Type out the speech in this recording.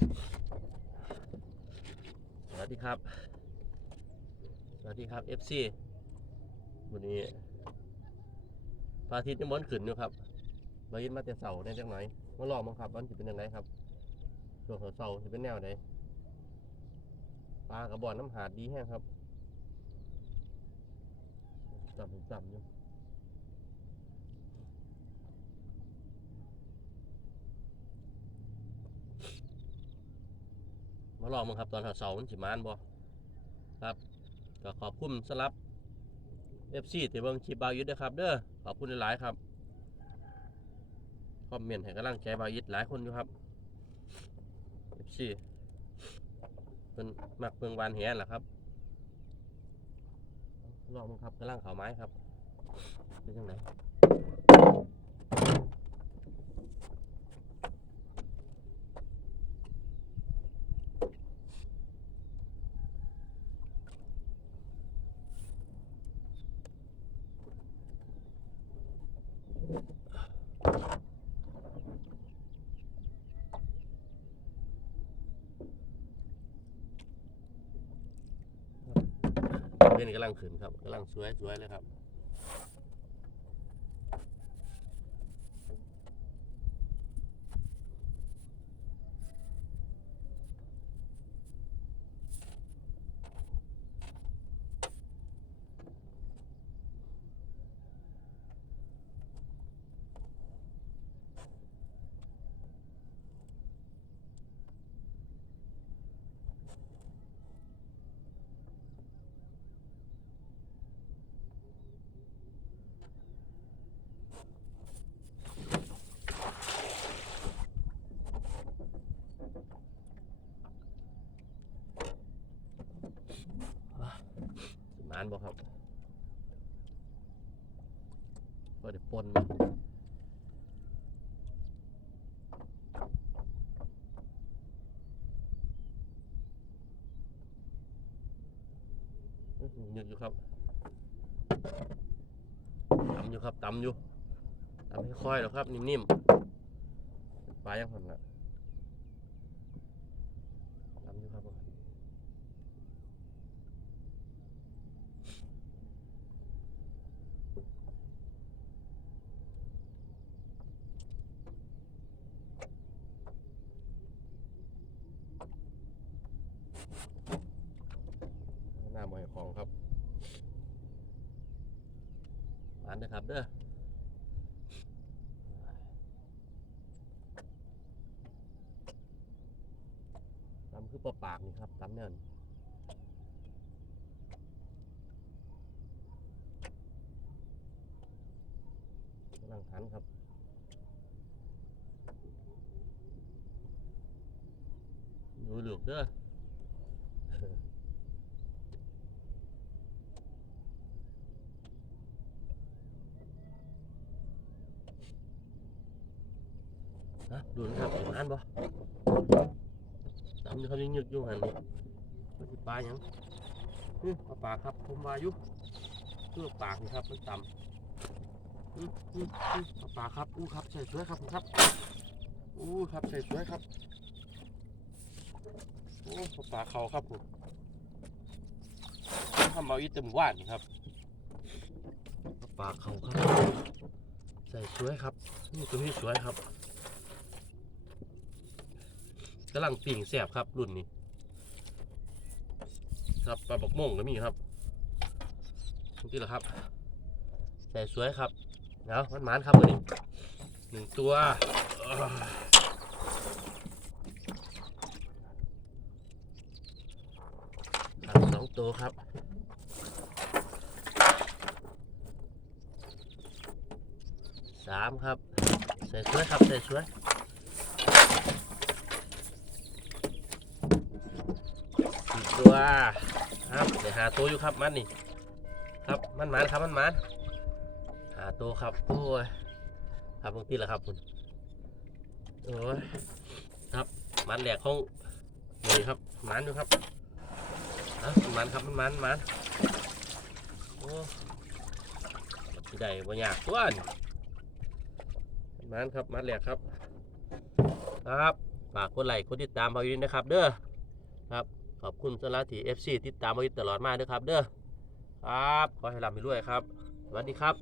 สวัสดีครับ สวัสดีครับ FC วันนี้พระอาทิตย์ยังม้วนขึ้นอยู่ครับมายินมาแต่เสาได้จังหน่อยมาลองมั้งครับวันจะเป็นยังไงครับช่วงเสาจะเป็นแนวไหนปลากระบอกน้ำหาดดีแห้งครับจำจำอยู่ มาลองมั้งครับตอนเสาร์มันสิมานบ่ครับก็ขอบคุณสำหรับ FC ที่เบิ่งคลิปบาวยิดนะครับ เด้อขอบคุณหลายครับคอมเมนต์ให้กำลังใจบาวยิดหลายคนอยู่ครับ FC เป็นมักเบิ่งวานแหนล่ะครับลองมั้งครับกำลังเขาไม้ครับเป็นยังไงเล่ นกำลังขึ้นครับกำลังสวยสวยเลยครับ สิมานบ่ครับก็เดี๋ยวปนมาหยึกอยู่ครับตำอยู่ครับตำอยู่ตำให้ค่อยหรอครับ นิ่มๆปลายังหันละตำอยู่ครับผม หน้าหมอยของครับหวา นะครับเด้อตำคือปลาปากนี่ครับตำเนี่ยกำลังหันครับดูลูกเด้อ ฮะดูนะครับอ่านบ่ดำอยู่ครับยังยึกอยู่หันนี่มันสิปลาหยังนี่ปลาปากครับผมวาอยุตัวปากนี่ครับมันต่ำอืมอืมอืมปลาปากครับอู้ครับใส่สวยครับครับอู้ครับใส่สวยครับโอ้ปลาปากเขาครับผมทำเอาอีเต็มว่านนี่ครับปลาปากเขาครับ ใส่สวยครับนี่ตัวนี้สวยครับ กำลังปิ่งแสบครับรุ่นนี้ ครับปลาบกโม่งก็มีครับนี่แหละครับใส่สวยครับเนาะมันหมานครับวันนี้หนึ่งตัวสองตัวครับสามครับใส่สวยครับใส่สวย ตัวครับเดี๋ยวหาตัวอยู่ครับมันนี่ครับมันหมันครับมันหมันหาตัวครับโอ้ยครับบางทีแหละครับคุณโอ้ยครับมันแหลกของนี่ครับมันอยู่ครับฮะมันครับมันหมันหมันโอ้ที่ใดบ่ยากตัวนี่มันครับมันแหลกครับ ครับฝากกดไลค์กดติดตามเราอยู่นะครับ เด้อครับ ขอบคุณสำหรับที่ FC ติดตามมาตลอดมาเด้อครับ เด้อครับ ขอให้ร่ำให้รวยครับสวัสดีครับ